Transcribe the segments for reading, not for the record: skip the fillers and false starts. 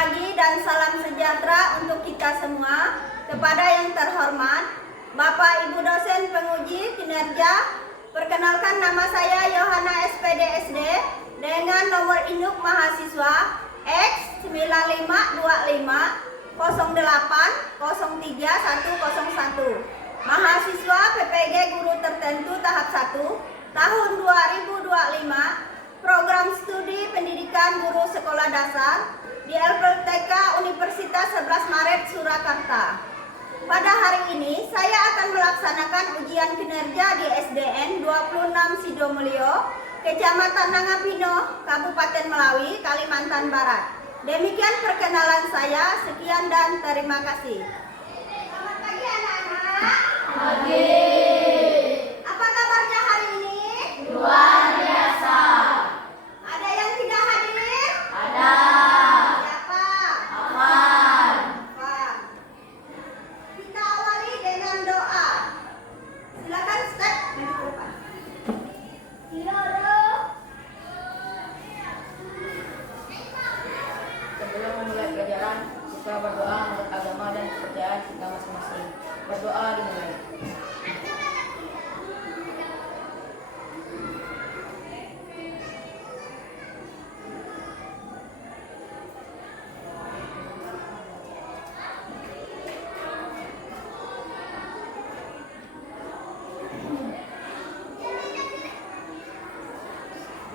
pagi dan salam sejahtera untuk kita semua. Kepada yang terhormat Bapak Ibu dosen penguji kinerja, perkenalkan nama saya Yohana SPD SD dengan nomor induk mahasiswa X9525 0803 101. Mahasiswa PPG Guru Tertentu tahap 1 tahun 2025, program studi pendidikan guru sekolah dasar di LPTK Universitas 11 Maret Surakarta. Pada hari ini saya akan melaksanakan ujian kinerja di SDN 26 Sidomulyo, Kecamatan Nangapino, Kabupaten Melawi, Kalimantan Barat. Demikian perkenalan saya, sekian dan terima kasih. Selamat pagi anak-anak. Pagi. Apa kabarnya hari ini? Luar biasa. Ada yang tidak hadir? Ada. Siapa? Aman. Afan. Kita awali dengan doa. Silakan Ustaz maju ke depan. Sebelum memulai pelajaran, kita berdoa menurut agama dan kepercayaan kita masing-masing. Berdoa dimulai.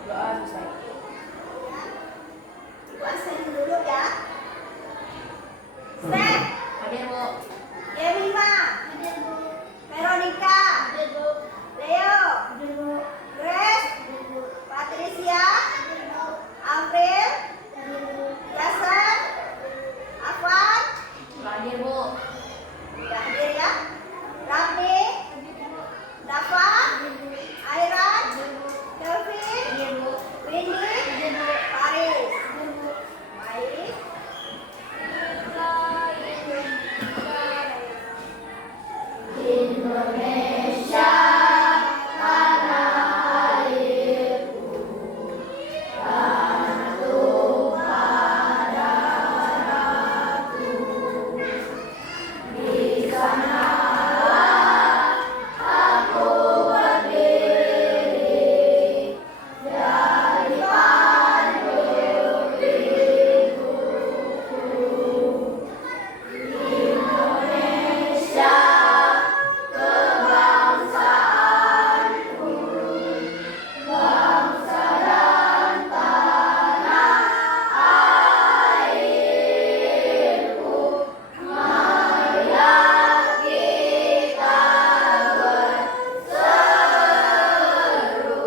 Doa selesai. Ibu absen dulu ya. Step. Hadir, Bu. Yemima. Veronica. Leo. Grace. Patricia. April. Jason. Afwan. Hadir, Bu. Udah hadir ya. Raffi. Dafa. Airan. Kelvin. Windy. Paris. Baik. Indonesia tanah airku, tanah tumpah darahku. Di sanalah aku berdiri, jadi pandu hidupku. Indonesia kebangsaanku, bangsa dan tanah airku. Marilah kita berseru,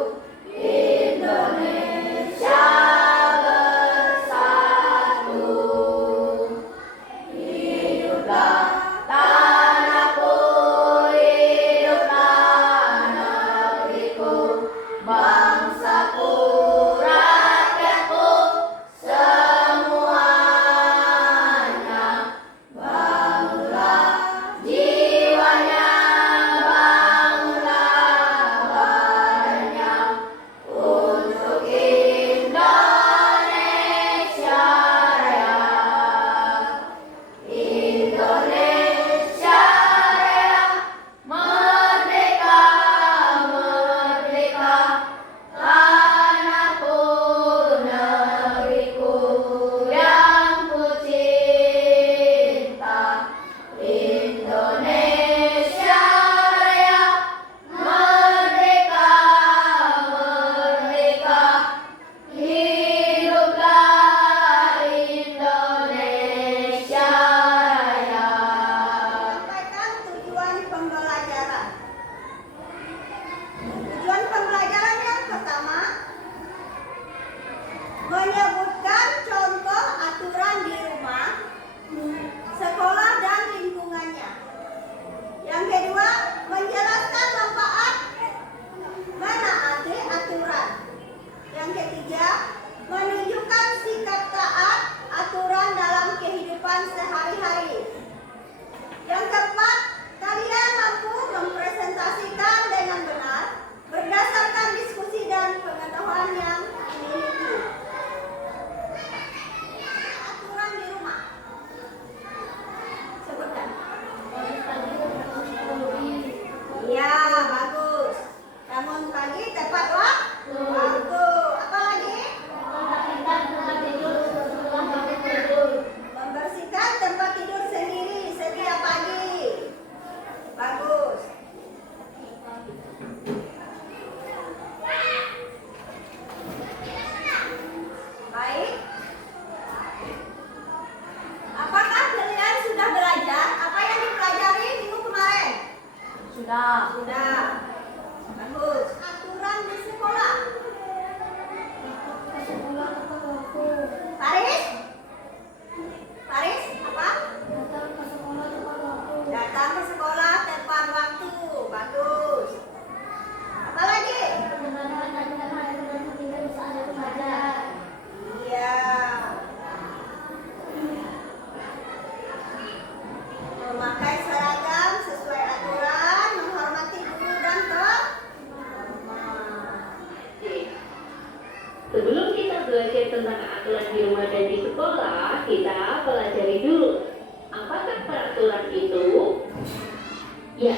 Indonesia bersatu. Hiduplah tanahku, hiduplah negeriku, bangsaku, rakyatku, semuanya. Bangunlah jiwanya, bangunlah badannya, untuk Indonesia Raya. Indonesia Raya, merdeka, merdeka, tanahku, negeriku yang ku cinta. Indonesia Raya, merdeka, merdeka, hiduplah Indonesia Raya. Sampaikan tujuan pembelajaran. Tujuan pembelajaran yang pertama, menyebutkan contoh aturan di rumah, sekolah dan lingkungannya. Yang kedua, menjelaskan manfaat menaati aturan. Yang ketiga, menunjukkan sikap taat aturan dalam kehidupan sehari-hari. Yang keempat, kalian mampu Sudah. Sudah. Bagus. Aturan di sekolah. Paris? Paris apa? Datang ke sekolah tepat waktu. Bagus. Apa lagi? Iya. Memakai seragam sesuai aturan, menghormati guru dan Sebelum kita belajar tentang aturan di rumah dan di sekolah, kita pelajari dulu. Apakah peraturan itu? Ya,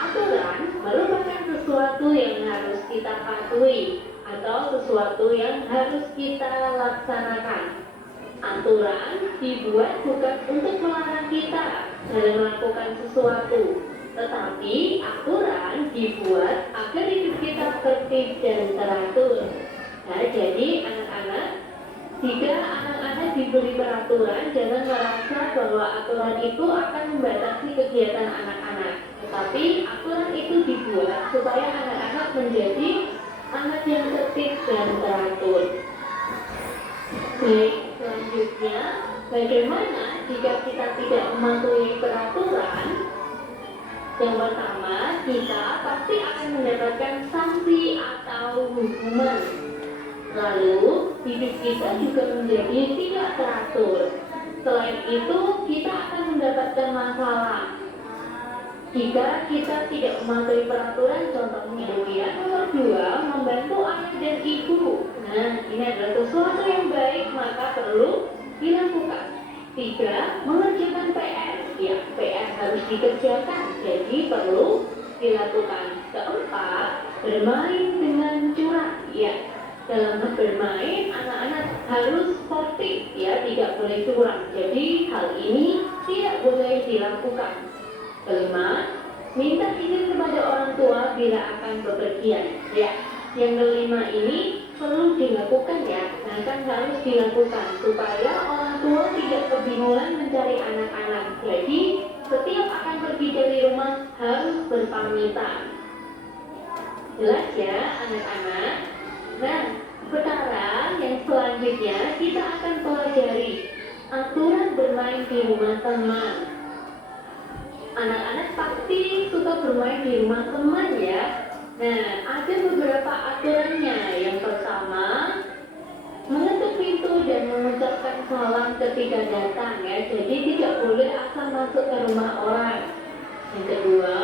aturan merupakan sesuatu yang harus kita patuhi atau sesuatu yang harus kita laksanakan. Aturan dibuat bukan untuk melarang kita dalam melakukan sesuatu, tetapi aturan dibuat agar hidup kita tertib dan teratur. Nah, jadi anak-anak, jika anak-anak diberi peraturan, jangan merasa bahwa aturan itu akan membatasi kegiatan anak-anak. Tetapi aturan itu dibuat supaya anak-anak menjadi anak yang tertib dan teratur. Baik, selanjutnya, bagaimana jika kita tidak mematuhi peraturan? Yang pertama, kita pasti akan mendapatkan sanksi atau hukuman. Lalu, hidup kita juga menjadi tidak teratur. Selain itu, kita akan mendapatkan masalah. Jika kita tidak mematuhi peraturan, contohnya ya. Nomor 2, membantu ayah dan ibu. Nah, ini adalah sesuatu yang baik, maka perlu dilakukan. 3, mengerjakan PR. Ya, PR harus dikerjakan, jadi perlu dilakukan. 4, bermain dengan curang. Ya, dalam bermain, anak-anak harus sportif, ya, tidak boleh curang. Jadi, hal ini tidak boleh dilakukan. 5, minta izin kepada orang tua bila akan bepergian. Ya, yang kelima ini perlu dilakukan ya, nah kan harus dilakukan supaya orang tua tidak kebingungan mencari anak-anak. Jadi, setiap akan pergi dari rumah harus berpamitan. Jelas ya anak-anak? Nah, sekarang yang selanjutnya kita akan pelajari aturan bermain di rumah teman. Anak-anak pasti suka bermain di rumah teman ya. Nah, ada beberapa aturannya. Yang pertama, mengetuk pintu dan mengucapkan salam ketika datang ya. Jadi tidak boleh asal masuk ke rumah orang. Yang kedua,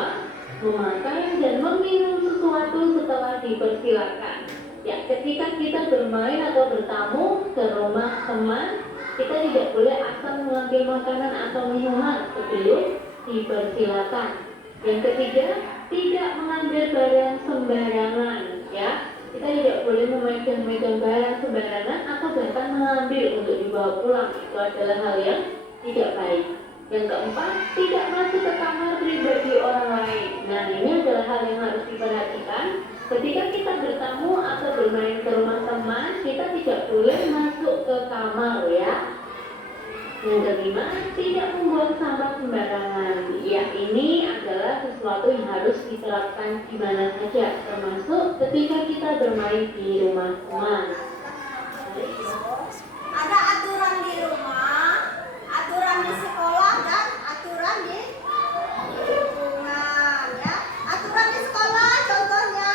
memakan dan meminum sesuatu setelah dipersilakan. Ya, ketika kita bermain atau bertamu ke rumah teman, kita tidak boleh asal mengambil makanan atau minuman sebelum dipersilakan. Yang ketiga, tidak mengambil barang sembarangan ya. Kita tidak boleh memegang barang sembarangan atau bahkan mengambil untuk dibawa pulang. Itu adalah hal yang tidak baik. Yang keempat, tidak masuk ke kamar pribadi orang lain. Nah, ini adalah hal yang harus diperhatikan. Ketika kita bertamu atau bermain ke rumah teman, kita tidak boleh masuk ke kamar ya. Yang kelima, tidak membuang sampah sembarangan. Ya, ini adalah sesuatu yang harus diterapkan di mana saja, termasuk ketika kita bermain di rumah teman. Ada aturan di rumah, aturan di sekolah, dan aturan di lingkungan ya. Aturan di sekolah contohnya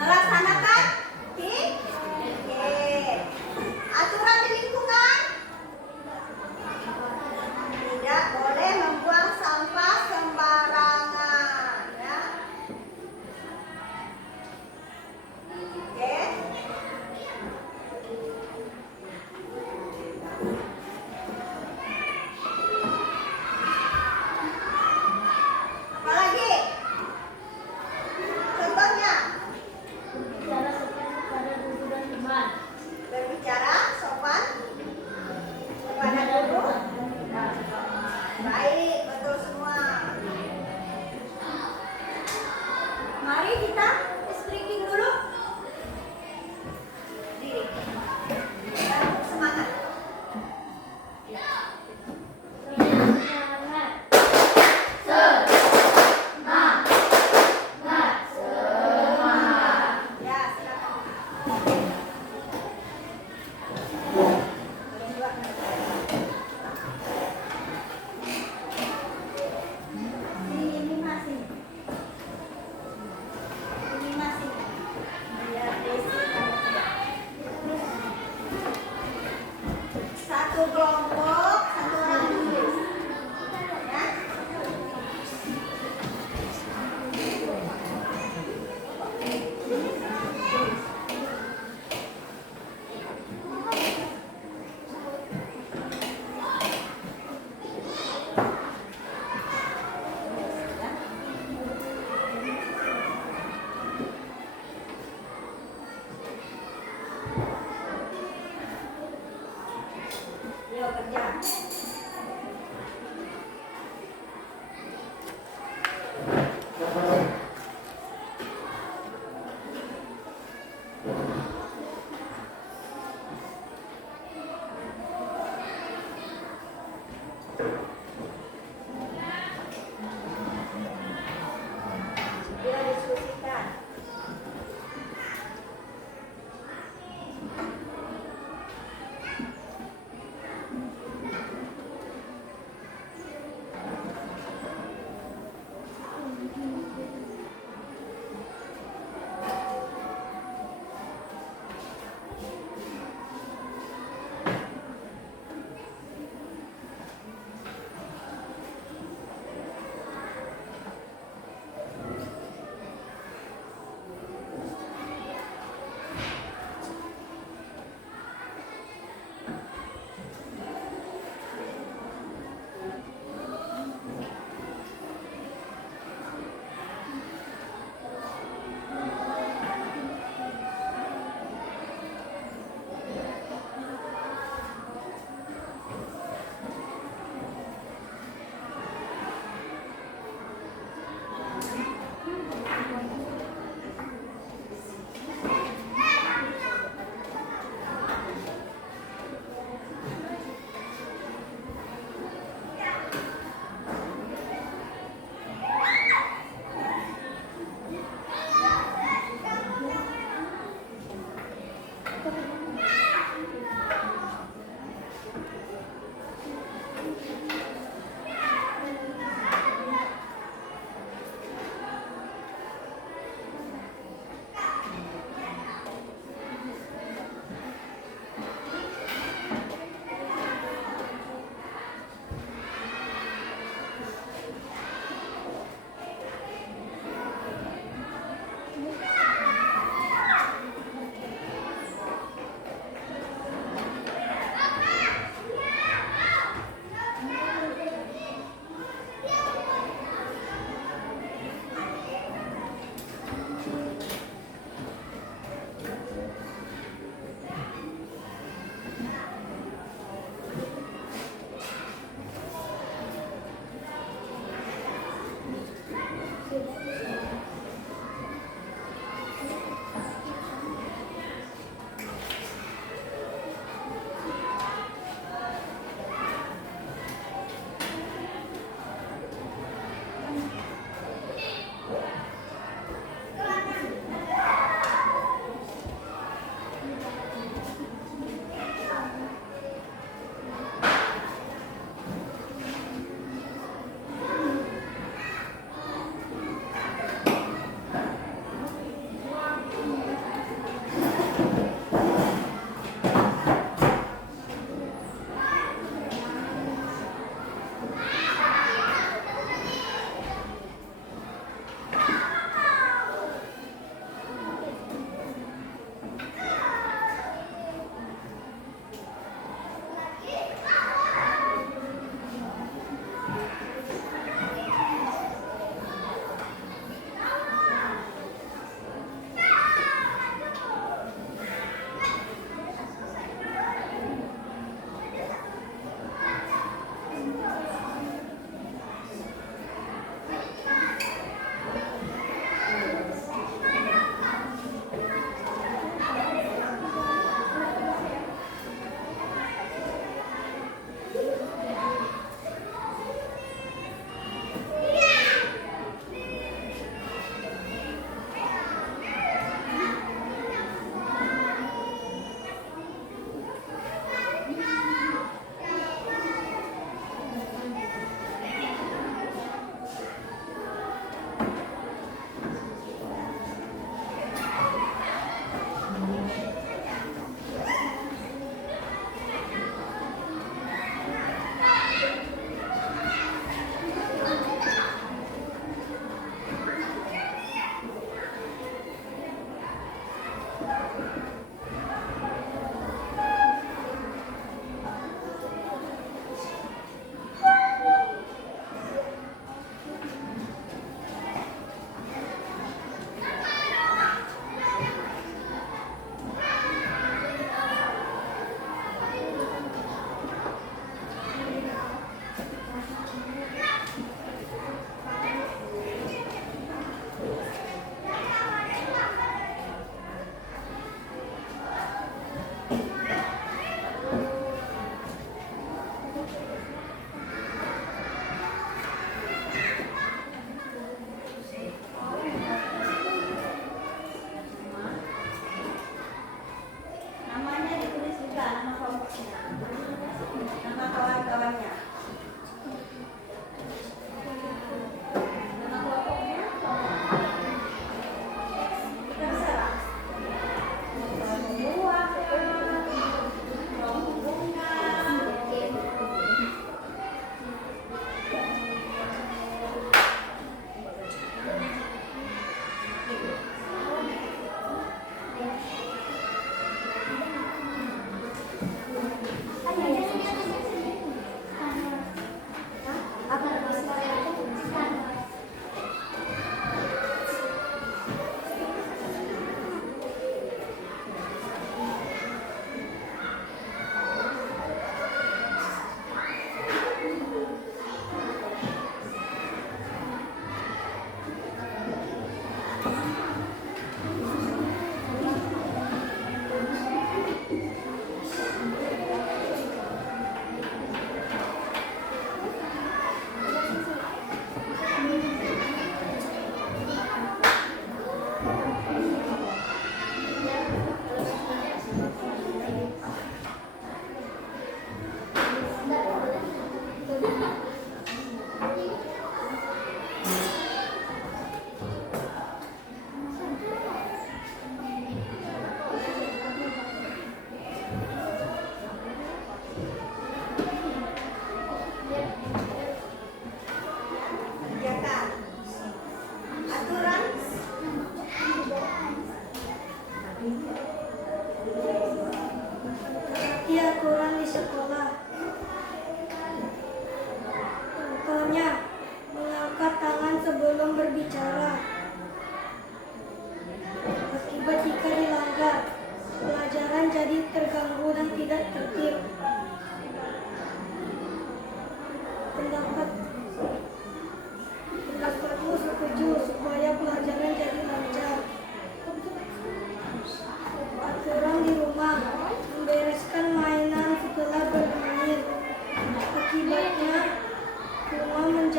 melaksanakan tiket. Aturan di lingkungan tidak boleh membuang sampah sembarangan ya. Oke. Apalagi? Contohnya berbicara sopan kepada guru. Baik, betul semua. Mari kita speaking dulu. Diri. Dan semangat.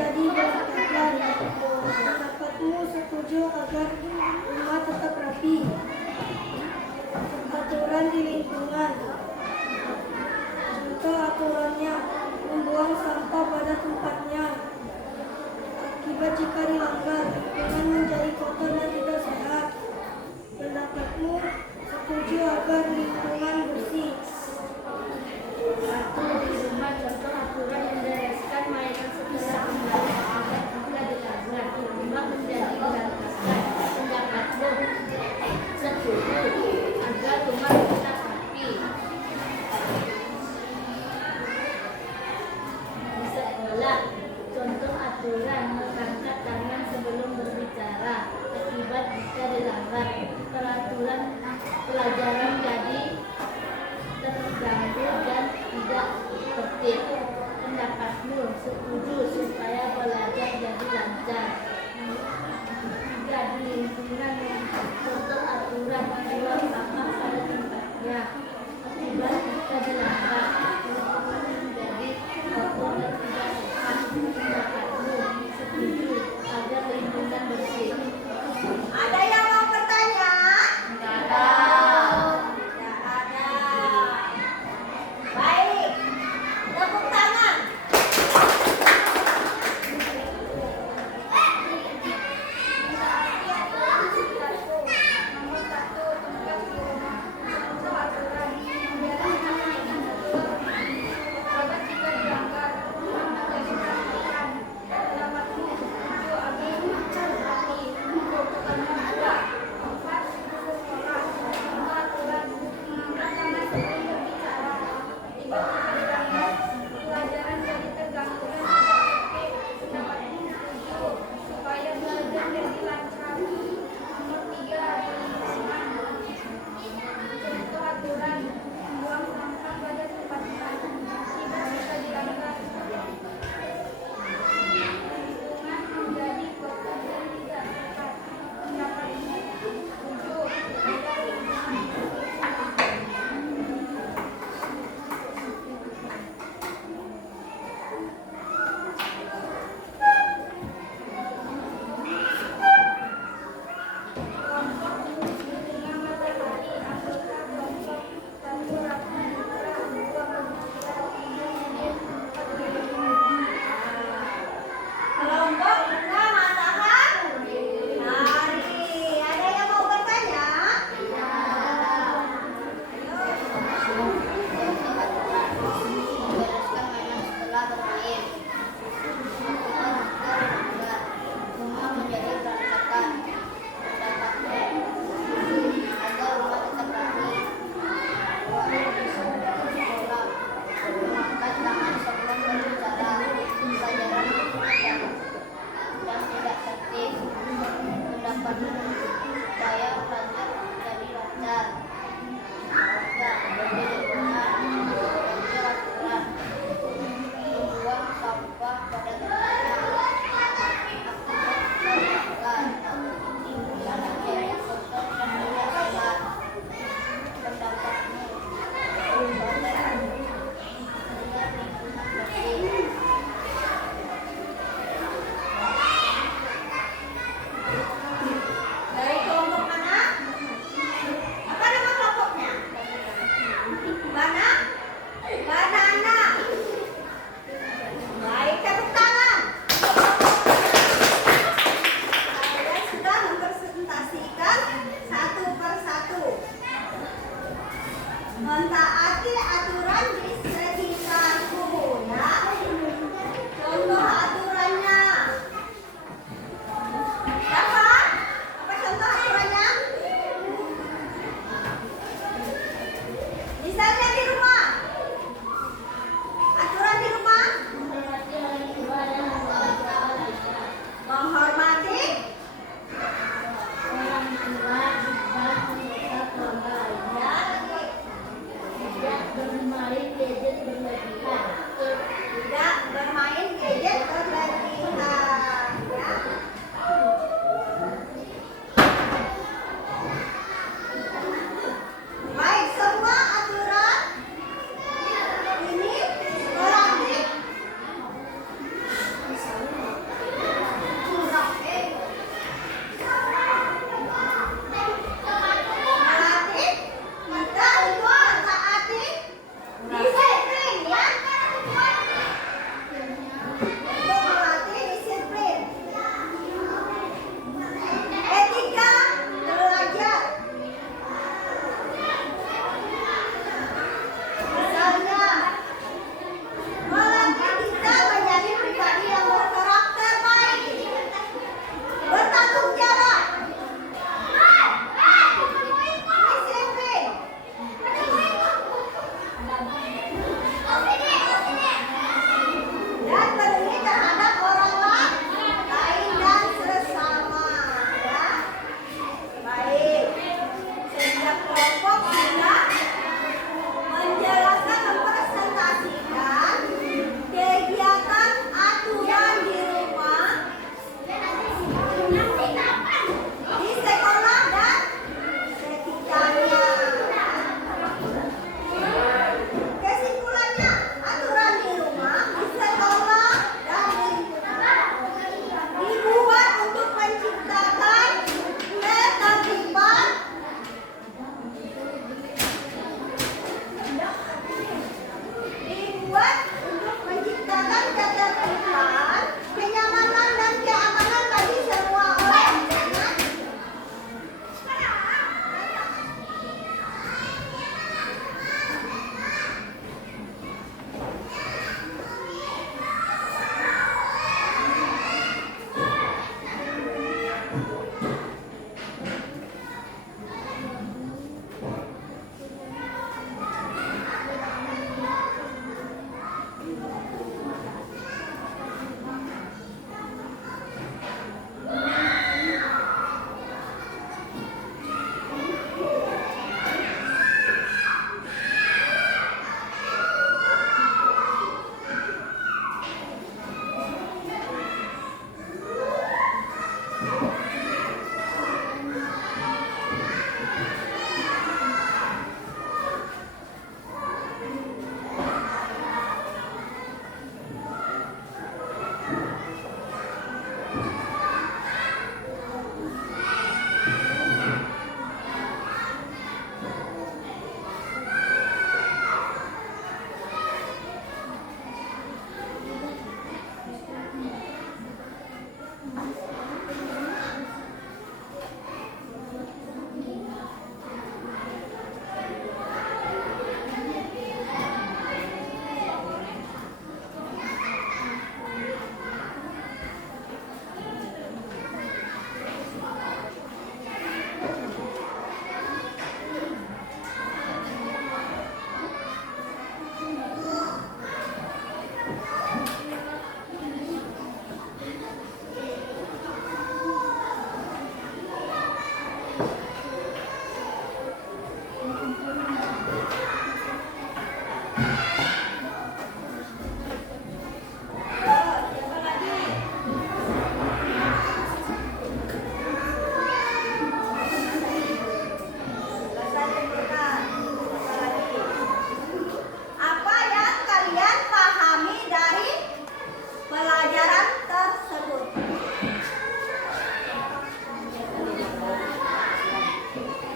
menjadi berantakan. Pendapatmu setuju agar rumah tetap rapi. Aturan di lingkungan. Contoh aturannya, membuang sampah pada tempatnya. Akibat jika dilanggar, lingkungan menjadi kotor dan tidak sehat. Pendapatmu setuju agar lingkungan bersih. Satu, di rumah contoh aturan membereskan mainan setelah kembali agar tidak dilanggar. Rumah menjadi berantakan. Pendapatmu setuju agar rumah tetap rapi. Di sekolah contoh aturan mengangkat tangan sebelum berbicara. Akibat jika dilanggar, peraturan pelajaran jadi terganggu dan tidak Apa yang kalian pahami dari pelajaran tersebut?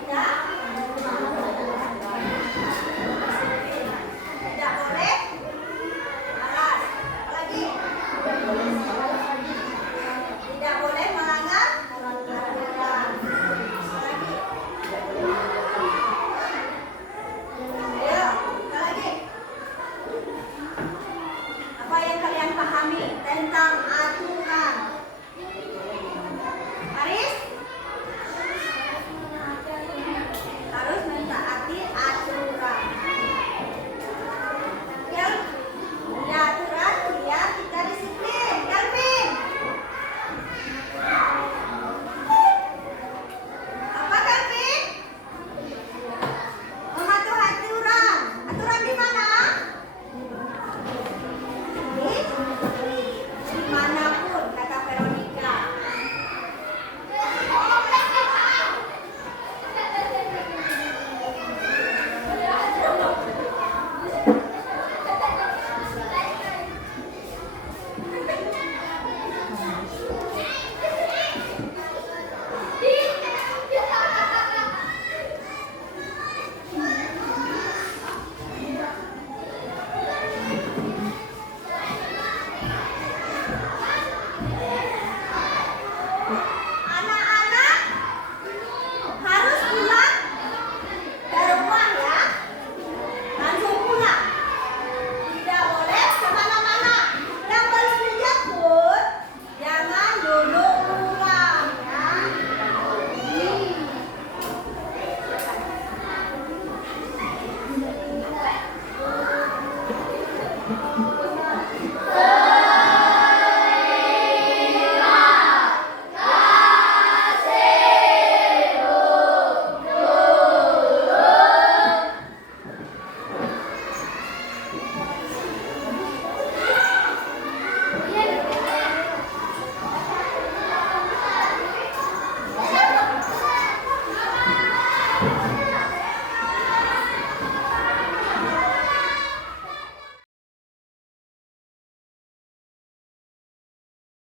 Ya? Tidak boleh malas. Apalagi? Tidak boleh melanggar aturan. Apalagi? Ayo, apalagi? Apa yang kalian pahami tentang aturan? Haris? Harus mentaati aturan. Kel, ya aturan biar kita disiplin. Kelvin? Apa Kelvin? Mematuhi aturan. Aturan di mana? Dimanapun, kata Veronica. Anak-anak harus pulang ke rumah ya. Langsung pulang. Tidak boleh kemana-mana. Yang belum dijemput jangan dulu pulang ya.